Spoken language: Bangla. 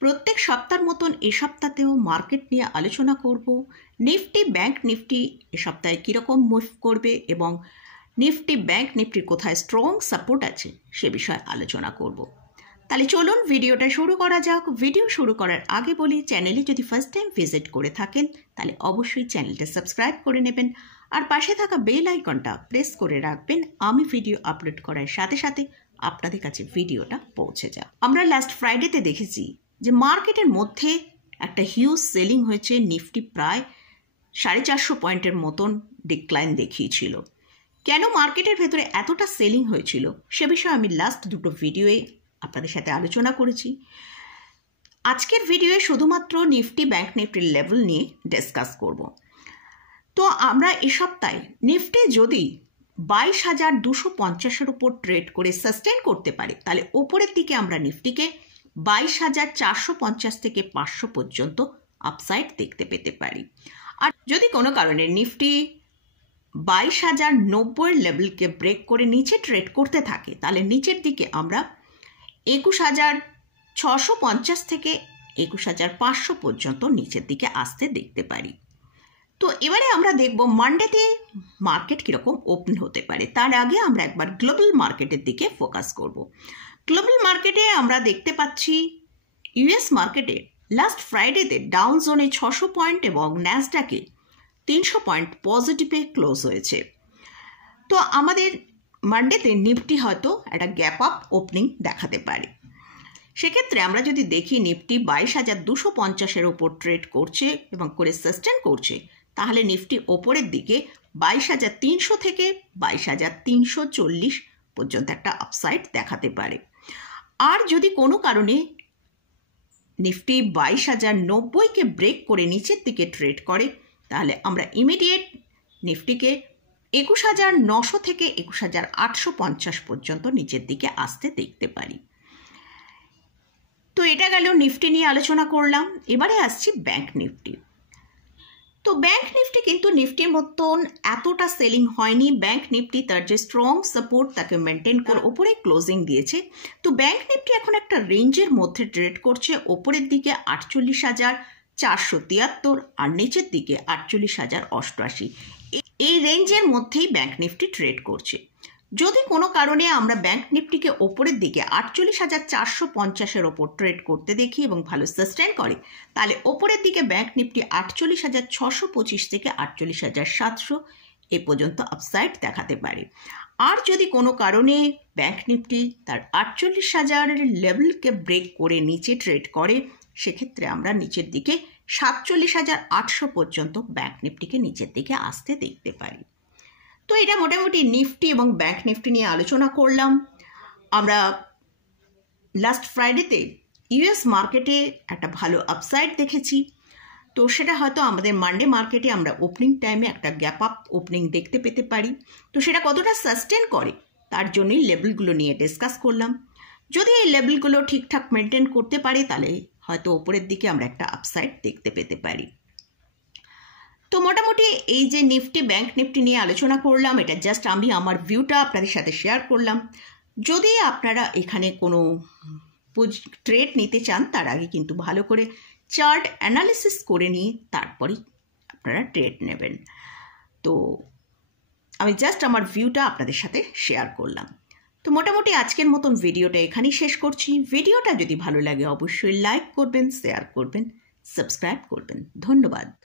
প্রত্যেক সপ্তাহের মতন এ সপ্তাহেও মার্কেট নিয়ে আলোচনা করব। নিফটি ব্যাংক নিফটি এ সপ্তাহে কীরকম মুভ করবে এবং নিফটি ব্যাংক নিফটির কোথায় স্ট্রং সাপোর্ট আছে সে বিষয়ে আলোচনা করব। তাহলে চলুন ভিডিওটা শুরু করা যাক। ভিডিও শুরু করার আগে বলি, চ্যানেলে যদি ফার্স্ট টাইম ভিজিট করে থাকেন তাহলে অবশ্যই চ্যানেলটা সাবস্ক্রাইব করে নেবেন আর পাশে থাকা বেল আইকনটা প্রেস করে রাখবেন। আমি ভিডিও আপলোড করার সাথে সাথে আপনাদের কাছে ভিডিওটা পৌঁছে যায়। আমরা লাস্ট ফ্রাইডেতে দেখেছি যে মার্কেটের মধ্যে একটা হিউজ সেলিং হয়েছে। নিফটি প্রায় 450 পয়েন্টের মতন ডিক্লাইন দেখিয়েছিল। কেন মার্কেটের ভেতরে এতটা সেলিং হয়েছিল সে বিষয়ে আমি লাস্ট দুটো ভিডিওয়ে আপনাদের সাথে আলোচনা করেছি। আজকের ভিডিওয়ে শুধুমাত্র নিফটি ব্যাংক নিফটির লেভেল নিয়ে ডিসকাস করব। তো আমরা এ সপ্তাহে নিফটি যদি 22,250-এর উপর ট্রেড করে সাস্টেন করতে পারে তাহলে ওপরের দিকে আমরা নিফটিকে 22,450 থেকে 500 পর্যন্ত আপসাইড দেখতে পেতে পারি। আর যদি কোনো কারণে নিফটি 22,090 লেভেলকে ব্রেক করে নিচে ট্রেড করতে থাকে তাহলে নিচের দিকে আমরা 21,650 থেকে 21,500 পর্যন্ত নিচের দিকে আসতে দেখতে পারি। তো এবারে আমরা দেখব মানডেতে মার্কেট কীরকম ওপেন হতে পারে। তার আগে আমরা একবার গ্লোবাল মার্কেটের দিকে ফোকাস করব। গ্লোবাল মার্কেটে আমরা দেখতে পাচ্ছি ইউএস মার্কেটে লাস্ট ফ্রাইডেতে ডাউন জোনে 600 পয়েন্ট এবং ন্যাসডাকে 300 পয়েন্ট পজিটিভে ক্লোজ হয়েছে। তো আমাদের মানডেতে নিফটি হয়তো একটা গ্যাপ আপ ওপেনিং দেখাতে পারে। সেক্ষেত্রে আমরা যদি দেখি নিফটি 22,250-এর ওপর ট্রেড করছে এবং করে সাস্টেন করছে তাহলে নিফটি ওপরের দিকে 22,300 থেকে 22,340 পর্যন্ত একটা আপসাইড দেখাতে পারে। আর যদি কোনো কারণে নিফটি 22,090-কে ব্রেক করে নিচের দিকে ট্রেড করে তাহলে আমরা ইমিডিয়েট নিফটিকে 21,900 থেকে 21,850 পর্যন্ত নিচের দিকে আসতে দেখতে পারি। তো এটা গেল নিফটি নিয়ে আলোচনা করলাম। এবারে আসছি ব্যাংক নিফটি। তো ব্যাংক নিফটি কিন্তু নিফটির মতন এতটা সেলিং হয়নি। ব্যাংক নিফটি তার যে স্ট্রং সাপোর্ট তাকে মেনটেন করে ওপরে ক্লোজিং দিয়েছে। তো ব্যাংক নিফটি এখন একটা রেঞ্জের মধ্যে ট্রেড করছে। ওপরের দিকে 48,473 আর নিচের দিকে 48,088। এই রেঞ্জের মধ্যেই ব্যাংক নিফটি ট্রেড করছে। যদি কোনো কারণে আমরা ব্যাংক নিফটিকে ওপরের দিকে 48,450-এর ওপর ট্রেড করতে দেখি এবং ভালো সাস্টেন করে তাহলে ওপরের দিকে ব্যাংক নিফটি 48,625 থেকে 48,700 এ পর্যন্ত আপসাইড দেখাতে পারে। আর যদি কোনো কারণে ব্যাংক নিফটি তার 48,000-এর লেভেলকে ব্রেক করে নিচে ট্রেড করে সেক্ষেত্রে আমরা নিচের দিকে 47,800 পর্যন্ত ব্যাংক নিফটিকে নিচের দিকে আসতে দেখতে পারি। তো এটা মোটামুটি নিফটি এবং ব্যাংক নিফটি নিয়ে আলোচনা করলাম। আমরা লাস্ট ফ্রাইডেতে ইউএস মার্কেটে একটা ভালো আপসাইড দেখেছি। তো সেটা হয়তো আমাদের মানডে মার্কেটে আমরা ওপেনিং টাইমে একটা গ্যাপ আপ ওপেনিং দেখতে পেতে পারি। তো সেটা কতটা সাস্টেন করে তার জন্যই লেভেলগুলো নিয়ে ডিসকাস করলাম। যদি এই লেভেলগুলো ঠিকঠাক মেনটেন করতে পারে তাহলে হয়তো ওপরের দিকে আমরা একটা আপসাইড দেখতে পেতে পারি। তো মোটামুটি এই যে নিফটি ব্যাংক নিফটি নিয়ে আলোচনা করলাম, এটা জাস্ট আমি আমার ভিউটা আপনাদের সাথে শেয়ার করলাম। যদি আপনারা এখানে কোনো ট্রেড নিতে চান তার আগে কিন্তু ভালো করে চার্ট অ্যানালিসিস করে নিয়ে তারপরেই আপনারা ট্রেড নেবেন। তো আমি জাস্ট আমার ভিউটা আপনাদের সাথে শেয়ার করলাম। তো মোটামুটি আজকের মতন ভিডিওটা এখানেই শেষ করছি। ভিডিওটা যদি ভালো লাগে অবশ্যই লাইক করবেন, শেয়ার করবেন, সাবস্ক্রাইব করবেন। ধন্যবাদ।